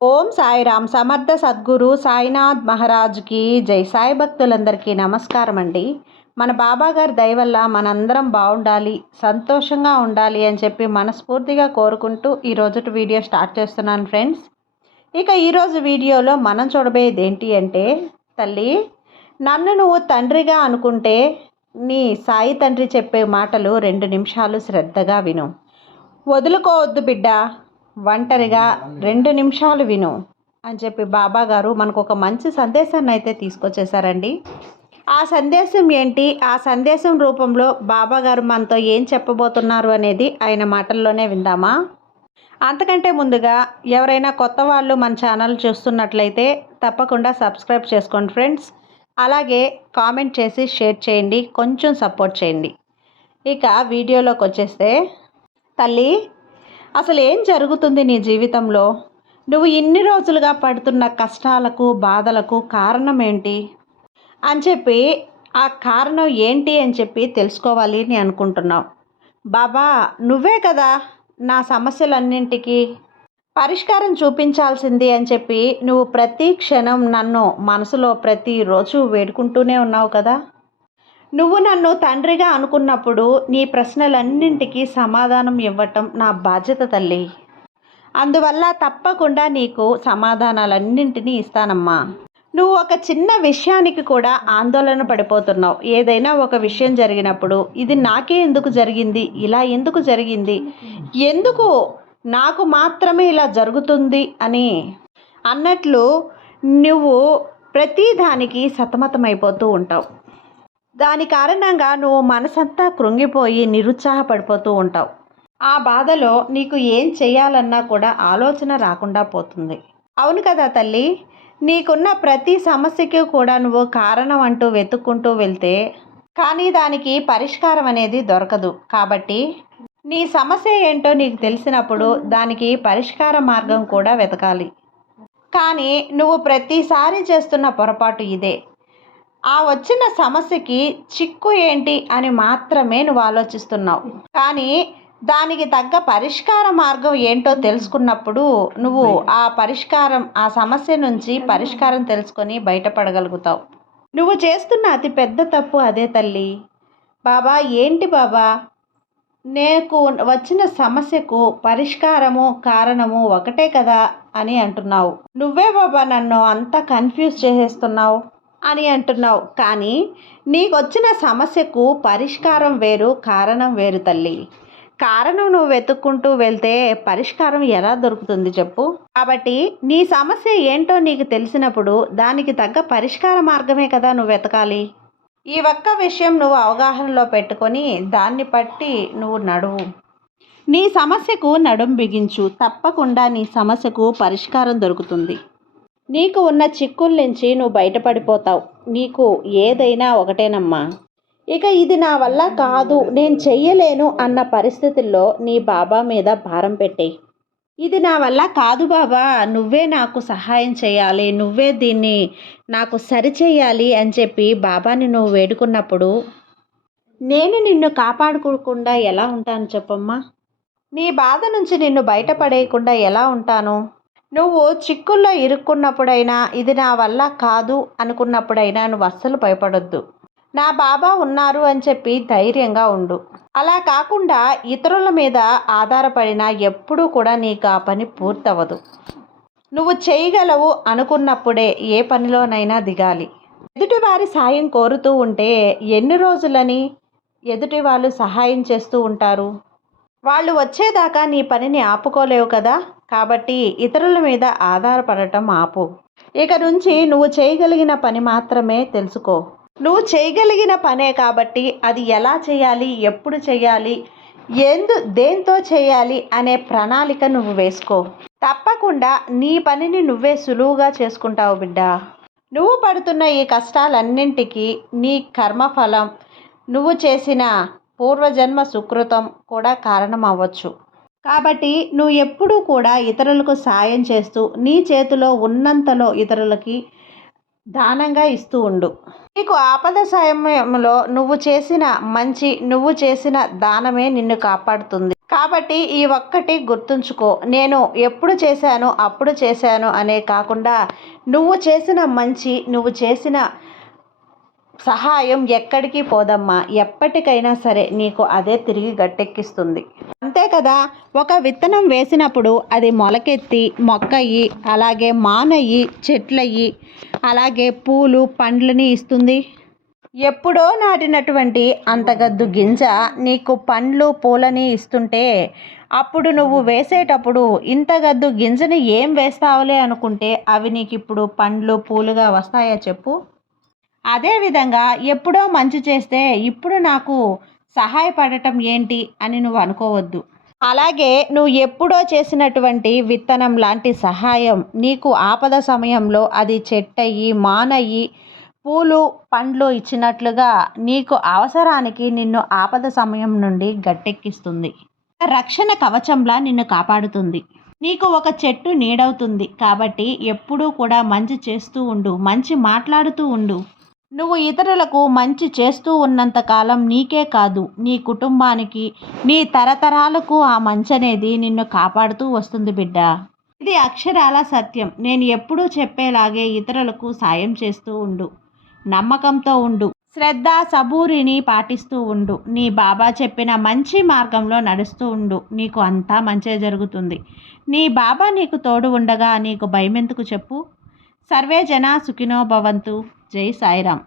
ఓం సాయిరామ్ సమర్థ సద్గురు సాయినాథ్ మహారాజ్కి జై సాయి భక్తులందరికీ నమస్కారం అండి మన బాబాగారి దయ వల్ల మనందరం బాగుండాలి సంతోషంగా ఉండాలి అని చెప్పి మనస్ఫూర్తిగా కోరుకుంటూ ఈ రోజుటి వీడియో స్టార్ట్ చేస్తున్నాను ఫ్రెండ్స్. ఇక ఈరోజు వీడియోలో మనం చూడబోయేది ఏంటి అంటే తల్లి నన్ను నువ్వు తండ్రిగా అనుకుంటే నీ సాయి తండ్రి చెప్పే మాటలు రెండు నిమిషాలు శ్రద్ధగా విను. వదులుకోవద్దు బిడ్డ ఒంటరిగా రెండు నిమిషాలు విను అని చెప్పి బాబా గారు మనకు ఒక మంచి సందేశాన్ని అయితే తీసుకొచ్చేసారండి ఆ సందేశం ఏంటి? ఆ సందేశం రూపంలో బాబా గారు మనతో ఏం చెప్పబోతున్నారు అనేది ఆయన మాటల్లోనే విందామా? అంతకంటే ముందుగా ఎవరైనా కొత్త వాళ్ళు మన ఛానల్ చూస్తున్నట్లయితే తప్పకుండా సబ్స్క్రైబ్ చేసుకోండి ఫ్రెండ్స్. అలాగే కామెంట్ చేసి షేర్ చేయండి కొంచెం సపోర్ట్ చేయండి. ఇక వీడియోలోకి వచ్చేస్తే తల్లి అసలు ఏం జరుగుతుంది నీ జీవితంలో? నువ్వు ఇన్ని రోజులుగా పడుతున్న కష్టాలకు బాధలకు కారణం ఏంటి అని చెప్పి ఆ కారణం ఏంటి అని చెప్పి తెలుసుకోవాలి అని అనుకుంటున్నావు. బాబా నువ్వే కదా నా సమస్యలన్నింటికి పరిష్కారం చూపించాల్సింది అని చెప్పి నువ్వు ప్రతి క్షణం నన్ను మనసులో ప్రతిరోజు వేడుకుంటూనే ఉన్నావు కదా? నువ్వు నన్ను తండ్రిగా అనుకున్నప్పుడు నీ ప్రశ్నలన్నింటికీ సమాధానం ఇవ్వటం నా బాధ్యత తల్లి. అందువల్ల తప్పకుండా నీకు సమాధానాలన్నింటినీ ఇస్తానమ్మా. నువ్వు ఒక చిన్న విషయానికి కూడా ఆందోళన పడిపోతున్నావు. ఏదైనా ఒక విషయం జరిగినప్పుడు ఇది నాకే ఎందుకు జరిగింది? ఇలా ఎందుకు జరిగింది? ఎందుకు నాకు మాత్రమే ఇలా జరుగుతుంది అని అన్నట్లు నువ్వు ప్రతిదానికి సతమతమైపోతూ ఉంటావు. దాని కారణంగా నువ్వు మనసంతా కృంగిపోయి నిరుత్సాహపడిపోతూ ఉంటావు. ఆ బాధలో నీకు ఏం చేయాలన్నా కూడా ఆలోచన రాకుండా పోతుంది. అవును కదా తల్లి? నీకున్న ప్రతి సమస్యకి కూడా నువ్వు కారణం అంటూ వెతుక్కుంటూ వెళ్తే కానీ దానికి పరిష్కారం అనేది దొరకదు. కాబట్టి నీ సమస్య ఏంటో నీకు తెలిసినప్పుడు దానికి పరిష్కార మార్గం కూడా వెతకాలి. కానీ నువ్వు ప్రతిసారి చేస్తున్న పొరపాటు ఇదే. ఆ వచ్చిన సమస్యకి చిక్కు ఏంటి అని మాత్రమే నువ్వు ఆలోచిస్తున్నావు. కానీ దానికి తగ్గ పరిష్కార మార్గం ఏంటో తెలుసుకున్నప్పుడు నువ్వు ఆ పరిష్కారం ఆ సమస్య నుంచి పరిష్కారం తెలుసుకొని బయటపడగలుగుతావు. నువ్వు చేస్తున్న అతి పెద్ద తప్పు అదే తల్లి. బాబా ఏంటి బాబా? నీకు వచ్చిన సమస్యకు పరిష్కారము కారణము ఒకటే కదా అని అంటున్నావు. నువ్వే బాబా నన్ను అంత కన్ఫ్యూజ్ చేసేస్తున్నావు. అని అంటున్నావు. కానీ నీకు వచ్చిన సమస్యకు పరిష్కారం వేరు కారణం వేరు తల్లి. కారణం నువ్వు వెతుక్కుంటూ వెళ్తే పరిష్కారం ఎలా దొరుకుతుంది చెప్పు. కాబట్టి నీ సమస్య ఏంటో నీకు తెలిసినప్పుడు దానికి తగ్గ పరిష్కార మార్గమే కదా నువ్వు వెతకాలి. ఈ ఒక్క విషయం నువ్వు అవగాహనలో పెట్టుకొని దాన్ని బట్టి నువ్వు నడువు. నీ సమస్యకు నడుం బిగించు. తప్పకుండా నీ సమస్యకు పరిష్కారం దొరుకుతుంది. నీకు ఉన్న చిక్కుల నుంచి నువ్వు బయటపడిపోతావు. నీకు ఏదైనా ఒకటేనమ్మా. ఇక ఇది నా వల్ల కాదు నేను చెయ్యలేను అన్న పరిస్థితుల్లో నీ బాబా మీద భారం పెట్టే. ఇది నా వల్ల కాదు బాబా నువ్వే నాకు సహాయం చేయాలి నువ్వే దీన్ని నాకు సరిచేయాలి అని చెప్పి బాబాని నువ్వు వేడుకున్నప్పుడు నేను నిన్ను కాపాడుకోకుండా ఎలా ఉంటాను చెప్పమ్మా? నీ బాధ నుంచి నిన్ను బయటపడేయకుండా ఎలా ఉంటాను? నువ్వు చిక్కుల్లో ఇరుక్కున్నప్పుడైనా ఇది నా వల్ల కాదు అనుకున్నప్పుడైనా నువ్వు అస్సలు భయపడొద్దు. నా బాబా ఉన్నారు అని చెప్పి ధైర్యంగా ఉండు. అలా కాకుండా ఇతరుల మీద ఆధారపడిన ఎప్పుడూ కూడా నీకు ఆ పని పూర్తవదు నువ్వు చేయగలవు అనుకున్నప్పుడే ఏ పనిలోనైనా దిగాలి. ఎదుటివారి సాయం కోరుతూ ఉంటే ఎన్ని రోజులని ఎదుటి వాళ్ళు సహాయం చేస్తూ ఉంటారు? వాళ్ళు వచ్చేదాకా నీ పనిని ఆపుకోలేవు కదా? కాబట్టి ఇతరుల మీద ఆధారపడటం ఆపు. ఇక నుంచి నువ్వు చేయగలిగిన పని మాత్రమే తెలుసుకో. నువ్వు చేయగలిగిన పనే కాబట్టి అది ఎలా చేయాలి? ఎప్పుడు చేయాలి? ఎందు దేంతో చేయాలి? అనే ప్రణాళిక నువ్వు వేసుకో. తప్పకుండా నీ పనిని నువ్వే సులువుగా చేసుకుంటావు బిడ్డ. నువ్వు పడుతున్న ఈ కష్టాలన్నింటికి నీ కర్మఫలం. నువ్వు చేసిన పూర్వజన్మ సుకృతం కూడా కారణం అవ్వచ్చు కాబట్టి నువ్వు ఎప్పుడూ కూడా ఇతరులకు సాయం చేస్తూ నీ చేతిలో ఉన్నంతలో ఇతరులకి దానంగా ఇస్తూ ఉండు. నీకు ఆపద సమయంలో నువ్వు చేసిన మంచి నువ్వు చేసిన దానమే నిన్ను కాపాడుతుంది. కాబట్టి ఈ ఒక్కటి గుర్తుంచుకో. నేను ఎప్పుడు చేశాను అప్పుడు చేశాను అనే కాకుండా నువ్వు చేసిన మంచి నువ్వు చేసిన సహాయం ఎక్కడికి పోదమ్మా? ఎప్పటికైనా సరే నీకు అదే తిరిగి గట్టెక్కిస్తుంది. అంతే కదా? ఒక విత్తనం వేసినప్పుడు అది మొలకెత్తి మొక్కయ్యి అలాగే మానయ్యి చెట్లయ్యి అలాగే పూలు పండ్లని ఇస్తుంది. ఎప్పుడో నాటినటువంటి అంతగద్దు గింజ నీకు పండ్లు పూలని ఇస్తుంటే అప్పుడు నువ్వు వేసేటప్పుడు ఇంతగద్దు గింజని ఏం వేస్తావులే అనుకుంటే అవి నీకు ఇప్పుడు పండ్లు పూలుగా వస్తాయా చెప్పు? అదేవిధంగా ఎప్పుడో మంచి చేస్తే ఇప్పుడు నాకు సహాయపడటం ఏంటి అని నువ్వు అనుకోవద్దు. అలాగే నువ్వు ఎప్పుడో చేసినటువంటి విత్తనం లాంటి సహాయం నీకు ఆపద సమయంలో అది చెట్టయ్యి మానయ్యి పూలు పండ్లు ఇచ్చినట్లుగా నీకు అవసరానికి నిన్ను ఆపద సమయం నుండి గట్టెక్కిస్తుంది. రక్షణ కవచంలా నిన్ను కాపాడుతుంది. నీకు ఒక చెట్టు నీడవుతుంది కాబట్టి ఎప్పుడూ కూడా మంచి చేస్తూ ఉండు మంచి మాట్లాడుతూ ఉండు. నువ్వు ఇతరులకు మంచి చేస్తూ ఉన్నంత కాలం నీకే కాదు నీ కుటుంబానికి నీ తరతరాలకు ఆ మంచి అనేది నిన్ను కాపాడుతూ వస్తుంది బిడ్డ. ఇది అక్షరాల సత్యం. నేను ఎప్పుడూ చెప్పేలాగే ఇతరులకు సాయం చేస్తూ ఉండు. నమ్మకంతో ఉండు. శ్రద్ధ సబూరిని పాటిస్తూ ఉండు. నీ బాబా చెప్పిన మంచి మార్గంలో నడుస్తూ ఉండు. నీకు అంతా మంచే జరుగుతుంది. నీ బాబా నీకు తోడు ఉండగా నీకు భయమెందుకు చెప్పు? సర్వే జన సుఖినో భవంతు. జై సాయిరామ్